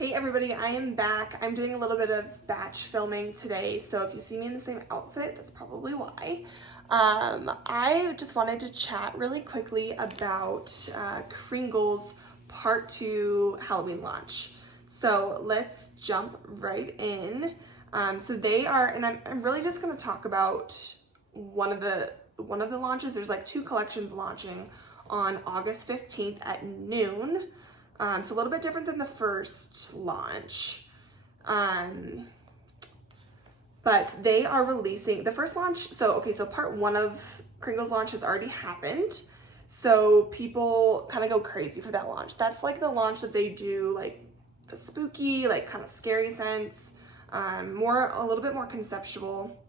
Hey everybody, I am back. I'm doing a little bit of batch filming today, so if you see me in the same outfit, that's probably why. I just wanted to chat really quickly about Kringle's Part 2 Halloween launch. So let's jump right in. So they are, and I'm really just going to talk about one of the launches. There's like two collections launching on August 15th at noon. So a little bit different than the first launch. But they are releasing the first launch. So part one of Kringle's launch has already happened. So people kind of go crazy for that launch. That's like the launch that they do, like the spooky, like kind of scary scents, a little bit more conceptual.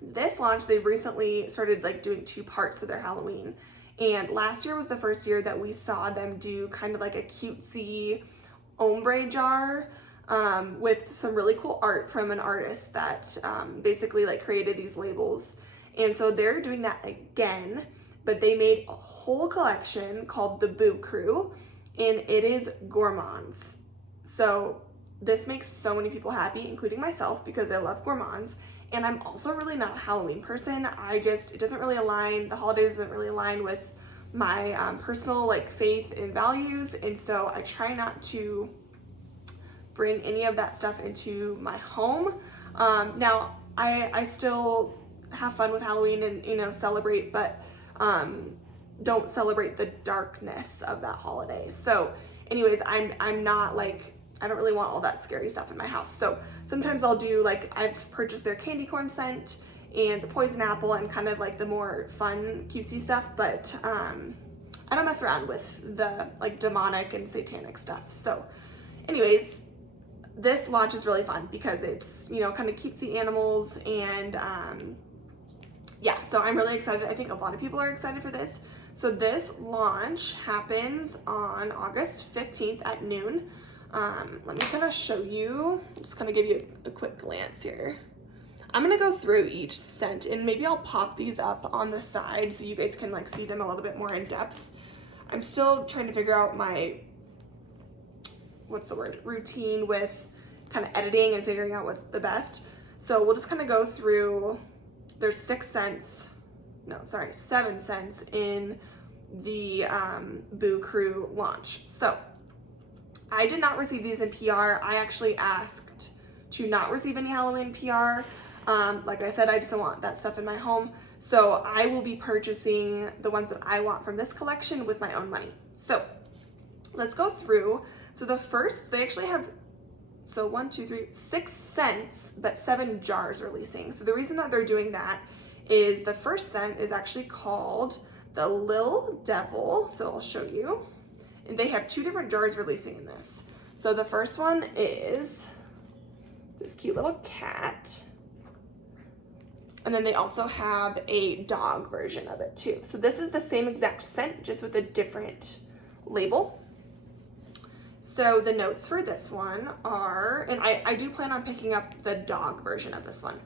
This launch, they've recently started like doing two parts to their Halloween. And last year was the first year that we saw them do kind of like a cutesy ombre jar with some really cool art from an artist that basically like created these labels. And so they're doing that again, but they made a whole collection called the Boo Crew, and it is gourmands. So this makes so many people happy, including myself, because I love gourmands. And I'm also really not a Halloween person. It doesn't really align, the holidays doesn't really align with my personal like faith and values. And so I try not to bring any of that stuff into my home. Now I still have fun with Halloween and, celebrate, but don't celebrate the darkness of that holiday. So anyways, I'm not like, I don't really want all that scary stuff in my house. So sometimes I'll do like, I've purchased their candy corn scent and the poison apple and kind of like the more fun cutesy stuff, but I don't mess around with the like demonic and satanic stuff. So anyways, this launch is really fun because it's, kind of cutesy animals and yeah, so I'm really excited. I think a lot of people are excited for this. So this launch happens on August 15th at noon. Let me kind of show you, just kind of give you a quick glance here. I'm going to go through each scent and maybe I'll pop these up on the side so you guys can like see them a little bit more in depth. I'm still trying to figure out my, routine with kind of editing and figuring out what's the best. So we'll just kind of go through, there's 7 scents in the Boo Crew launch. So I did not receive these in PR. I actually asked to not receive any Halloween PR. Like I said, I just don't want that stuff in my home. So I will be purchasing the ones that I want from this collection with my own money. So let's go through. So the first, they actually have, 6 scents, but 7 jars releasing. So the reason that they're doing that is the first scent is actually called the Lil Devil. So I'll show you. And they have 2 different jars releasing in this. So the first one is this cute little cat. And then they also have a dog version of it too. So this is the same exact scent, just with a different label. So the notes for this one are, and I do plan on picking up the dog version of this one.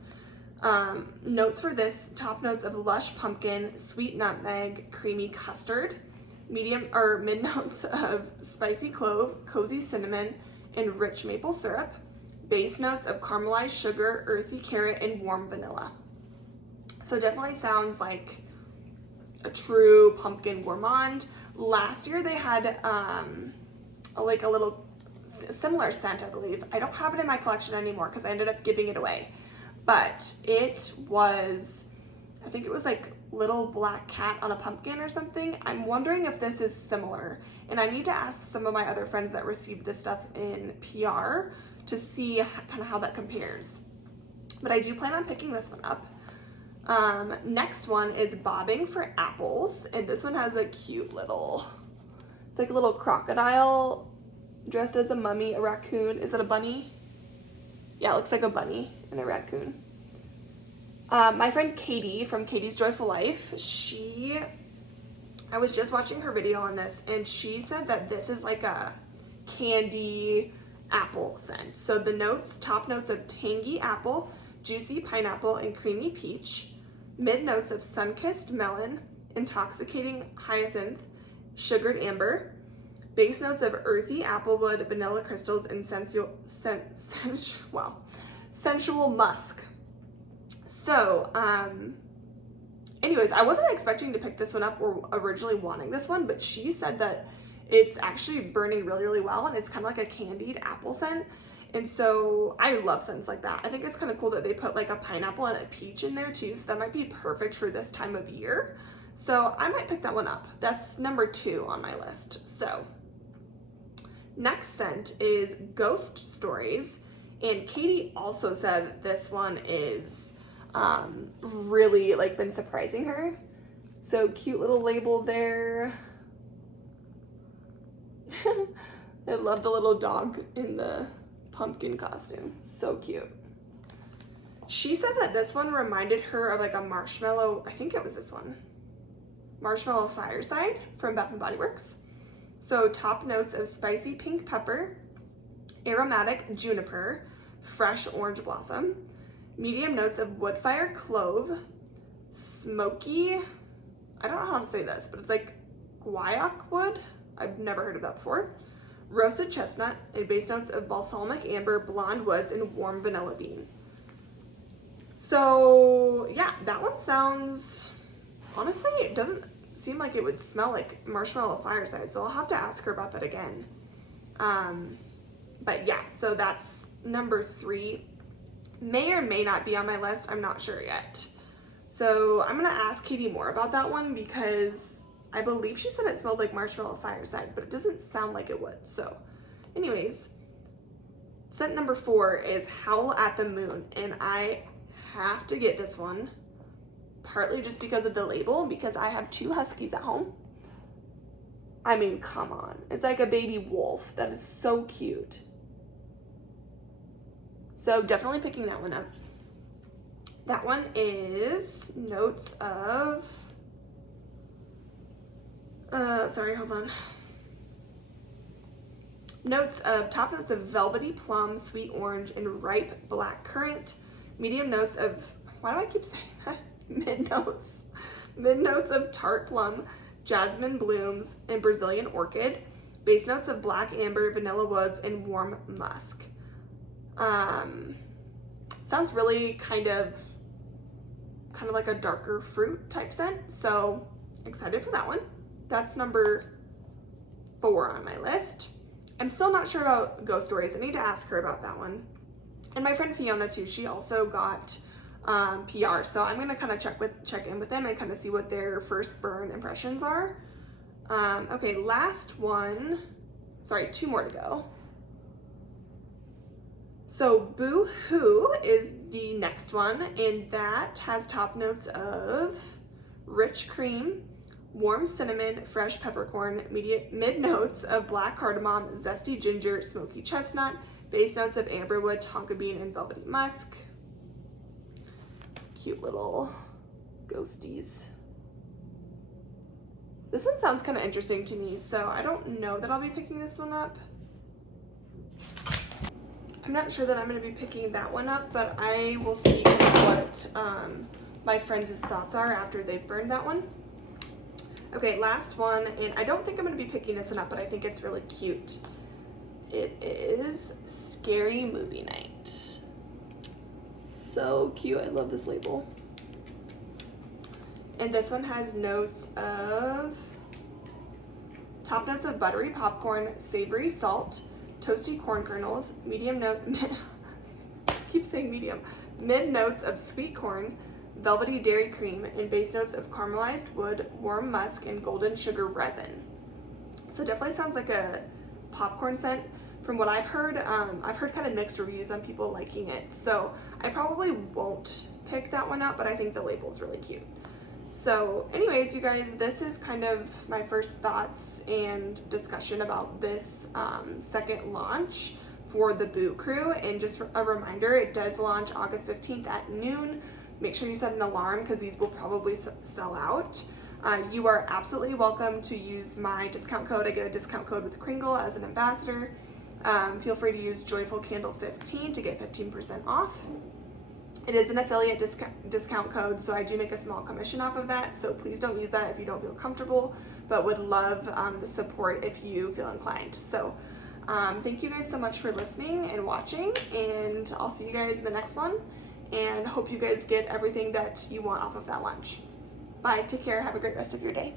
Notes for this, top notes of lush pumpkin, sweet nutmeg, creamy custard. Medium or mid notes of spicy clove, cozy cinnamon, and rich maple syrup. Base notes of caramelized sugar, earthy carrot, and warm vanilla. So definitely sounds like a true pumpkin gourmand. Last year they had a little similar scent, I believe. I don't have it in my collection anymore because I ended up giving it away. But it was, I think it was like little black cat on a pumpkin or something. I'm wondering if this is similar, and I need to ask some of my other friends that received this stuff in PR to see kind of how that compares. But I do plan on picking this one up. Next one is Bobbing for Apples, and this one has a cute little, it's like a little crocodile dressed as a mummy, a raccoon. Is it a bunny? Yeah, it looks like a bunny and a raccoon. My friend Katie from Katie's Joyful Life, I was just watching her video on this, and she said that this is like a candy apple scent. So the notes, top notes of tangy apple, juicy pineapple, and creamy peach. Mid notes of sun-kissed melon, intoxicating hyacinth, sugared amber. Base notes of earthy applewood, vanilla crystals, and sensual musk. So, anyways, I wasn't expecting to pick this one up or originally wanting this one, but she said that it's actually burning really, really well, and it's kind of like a candied apple scent. And so I love scents like that. I think it's kind of cool that they put like a pineapple and a peach in there too, so that might be perfect for this time of year. So I might pick that one up. That's number 2 on my list. So next scent is Ghost Stories, and Katie also said that this one is really like been surprising her. So cute little label there. I love the little dog in the pumpkin costume. So cute. She said that this one reminded her of like a marshmallow, I think it was this one, Marshmallow Fireside from Bath & Body Works. So top notes of spicy pink pepper, aromatic juniper, fresh orange blossom, medium notes of woodfire clove, smoky, I don't know how to say this, but it's like guaiac wood. I've never heard of that before. Roasted chestnut, and base notes of balsamic amber, blonde woods, and warm vanilla bean. So yeah, that one sounds, honestly, it doesn't seem like it would smell like Marshmallow Fireside, so I'll have to ask her about that again. But yeah, so that's number 3. May or may not be on my list, I'm not sure yet. So I'm gonna ask Katie more about that one because I believe she said it smelled like Marshmallow Fireside, but it doesn't sound like it would. So anyways, scent number 4 is Howl at the Moon, and I have to get this one, partly just because of the label, because I have 2 huskies at home. I mean, come on. It's like a baby wolf. That is so cute. So definitely picking that one up. That one is notes of, top notes of velvety plum, sweet orange, and ripe black currant. Medium notes of, why do I keep saying that? Mid notes of tart plum, jasmine blooms, and Brazilian orchid. Base notes of black amber, vanilla woods, and warm musk. Sounds really kind of like a darker fruit type scent. So excited for that one. That's number 4 on my list. I'm still not sure about Ghost Stories. I need to ask her about that one. And my friend Fiona too, she also got PR. So I'm gonna kind of check in with them and kind of see what their first burn impressions are. Okay, last one. Sorry, 2 more to go. So Boo Hoo is the next one, and that has top notes of rich cream, warm cinnamon, fresh peppercorn, mid notes of black cardamom, zesty ginger, smoky chestnut, base notes of amberwood, tonka bean, and velvety musk. Cute little ghosties. This one sounds kind of interesting to me, so I don't know that I'll be picking this one up. I'm not sure that I'm going to be picking that one up, but I will see what my friends' thoughts are after they've burned that one. Okay, last one, and I don't think I'm going to be picking this one up, but I think it's really cute. It is Scary Movie Night. So cute. I love this label. And this one has notes of, top notes of buttery popcorn, savory salt, toasty corn kernels, medium note, keep saying medium, mid notes of sweet corn, velvety dairy cream, and base notes of caramelized wood, warm musk, and golden sugar resin. So it definitely sounds like a popcorn scent. From what I've heard kind of mixed reviews on people liking it. So I probably won't pick that one up, but I think the label's really cute. So anyways, you guys, this is kind of my first thoughts and discussion about this second launch for the Boo Crew. And just a reminder, it does launch August 15th at noon. Make sure you set an alarm because these will probably sell out. You are absolutely welcome to use my discount code. I get a discount code with Kringle as an ambassador. Feel free to use Joyful Candle 15 to get 15% off. It is an affiliate discount code, so I do make a small commission off of that, so please don't use that if you don't feel comfortable, but would love the support if you feel inclined. So thank you guys so much for listening and watching, and I'll see you guys in the next one, and hope you guys get everything that you want off of that lunch. Bye, take care, have a great rest of your day.